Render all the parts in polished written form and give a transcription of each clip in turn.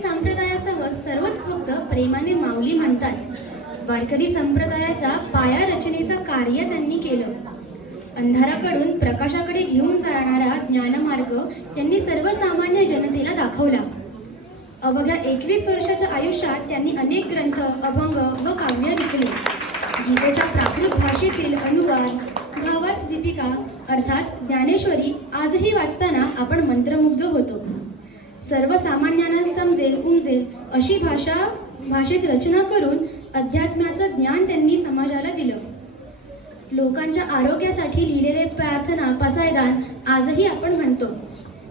संप्रदायासह सर्वच भक्त प्रेमाने माऊली म्हणतात. वारकरी संप्रदायाचा पाया रचनेचं कार्य त्यांनी केलं. अंधाराकडून प्रकाशाकडे घेऊन जाणारा ज्ञानमार्ग त्यांनी सर्वसामान्य जनतेला दाखवला. अवघ्या 21 वर्षाच्या आयुष्यात त्यांनी अनेक ग्रंथ, अभंग व काव्य रचले. गीतेच्या प्राकृत भाषेतील अनुवाद, भावार्थ दीपिका अर्थात ज्ञानेश्वरी आजही वाचताना आपण मंत्रमुग्ध होतो. सर्वसामान्यांना समजेल उमजेल अशी भाषेत रचना करून अध्यात्माचं ज्ञान त्यांनी समाजाला दिलं. लोकांच्या आरोग्यासाठी लिहिलेले प्रार्थना पासायदान आजही आपण म्हणतो.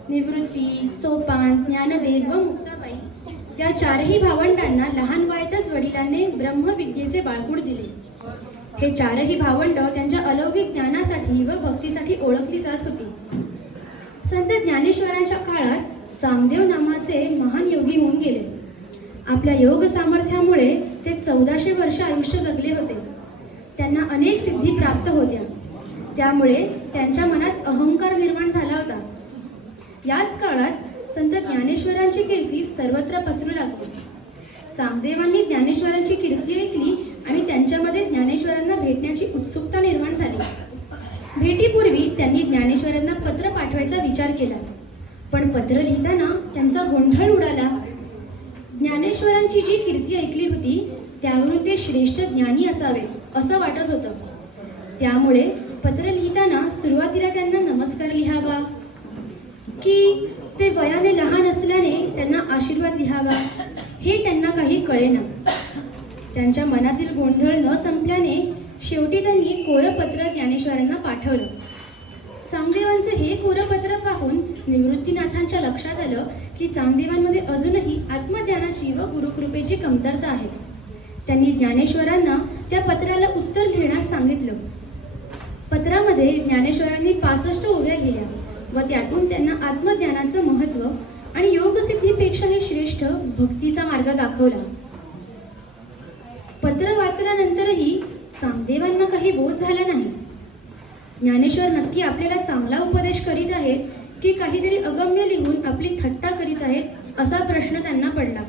निवृत्ती, सोपान, ज्ञानदेव व मुक्ताबाई या चारही भावंडांना लहान वयातच वडिलांनी ब्रह्मविद्येचे बाळगूड दिले. हे चारही भावंड त्यांच्या अलौकिक ज्ञानासाठी व भक्तीसाठी ओळखली जात होती. संत ज्ञानेश्वरांच्या काळात चांगदेव नामाचे महान योगी होऊन गेले. आपल्या योग सामर्थ्यामुळे ते 1400 वर्ष आयुष्य जगले होते. त्यांना अनेक सिद्धी प्राप्त होत्या. त्यामुळे त्यांच्या मनात अहंकार निर्माण झाला होता. याच काळात संत ज्ञानेश्वरांची कीर्ती सर्वत्र पसरू लागली. चांगदेवांनी ज्ञानेश्वरांची कीर्ती ऐकली आणि त्यांच्यामध्ये ज्ञानेश्वरांना भेटण्याची उत्सुकता निर्माण झाली. भेटीपूर्वी त्यांनी ज्ञानेश्वरांना पत्र पाठवायचा विचार केला, पण पत्र लिहिताना त्यांचा गोंधळ उडाला. ज्ञानेश्वरांची जी कीर्ती ऐकली होती त्यावरून ते श्रेष्ठ ज्ञानी असावे असं वाटत होतं. त्यामुळे पत्र लिहिताना सुरुवातीला त्यांना नमस्कार लिहावा की ते वयाने लहान असल्याने त्यांना आशीर्वाद लिहावा हे त्यांना काही कळेना. त्यांच्या मनातील गोंधळ न संपल्याने शेवटी त्यांनी कोरपत्र ज्ञानेश्वरांना पाठवलं. चांगदेवांचे हे कोरपत्र पाहून निवृत्तीनाथांच्या लक्षात आलं की चांगदेवांमध्ये अजूनही आत्मज्ञानाची व गुरुकृपेची कमतरता आहे. त्यांनी ज्ञानेश्वरांना त्या पत्राला उत्तर लिहिण्यास सांगितलं. पत्रामध्ये ज्ञानेश्वरांनी 65 ओव्या लिहिल्या व त्यातून त्यांना आत्मज्ञानाचं महत्त्व आणि योगसिद्धीपेक्षाही श्रेष्ठ भक्तीचा मार्ग दाखवला. पत्र वाचल्यानंतरही चांगदेवांना काही बोध झाला नाही. ज्ञानेश्वर नक्की आपल्याला चांगला उपदेश करीत आहेत की काहीतरी अगम्य लिहून आपली थट्टा करीत आहेत असा प्रश्न त्यांना पडला.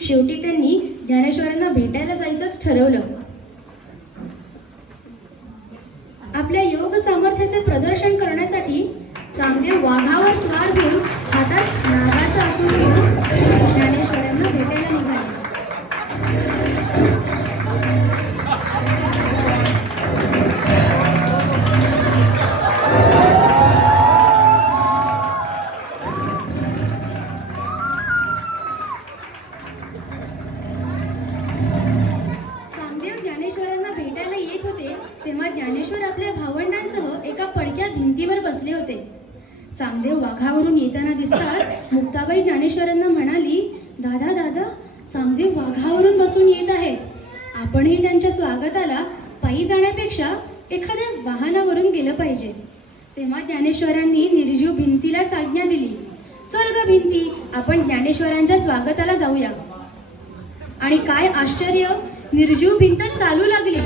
शेवटी त्यांनी ज्ञानेश्वरांना भेटायला जायचंच ठरवलं. आपल्या योग सामर्थ्याचे प्रदर्शन करण्यासाठी चांगदेव वाघावर स्वार होऊन हातात नागाचा असून घेऊन ज्ञानेश्वरांना भेटायला निघाले. चांगदेव ज्ञानेश्वरांना भेटायला येत होते तेव्हा ज्ञानेश्वर आपल्या भावंडांसह एका पडक्या भिंतीवर बसले होते. चांगदेव वाघावरून येताना दिसताच मुक्ताबाई ज्ञानेश्वरांना म्हणाली, दादा दादा, चांगदेव वाघावरून बसून येत आहेत. आपणही त्यांच्या स्वागताला पायी जाण्यापेक्षा एखाद्या वाहनावरून गेलं पाहिजे. तेव्हा ज्ञानेश्वरांनी निर्जीव भिंतीलाच आज्ञा दिली, चल ग भिंती, आपण ज्ञानेश्वरांच्या स्वागताला जाऊया. आणि काय आश्चर्य, निर्जीव भिंत चालू लागली.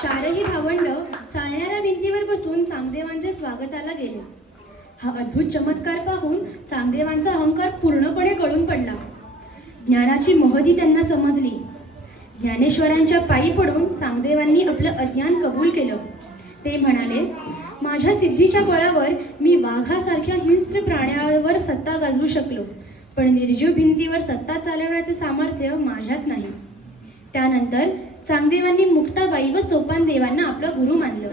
चारही भावंड चालणाऱ्या भिंतीवर बसून चांगदेवांच्या स्वागताला गेले. हा अद्भुत चमत्कार पाहून चांगदेवांचा अहंकार पूर्णपणे गळून पडला. ज्ञानाची महती त्यांना समजली. ज्ञानेश्वरांच्या पायी पडून चांगदेवांनी आपलं अज्ञान कबूल केलं. ते म्हणाले, माझ्या सिद्धीच्या बळावर मी वाघासारख्या हिंस्त्र प्राण्यावर सत्ता गाजवू शकलो, पण निर्जीव भिंतीवर सत्ता चालवण्याचे सामर्थ्य माझ्यात नाही. त्यानंतर चांगदेवांनी मुक्ताबाई व सोपान देवांना आपला गुरु मानलं.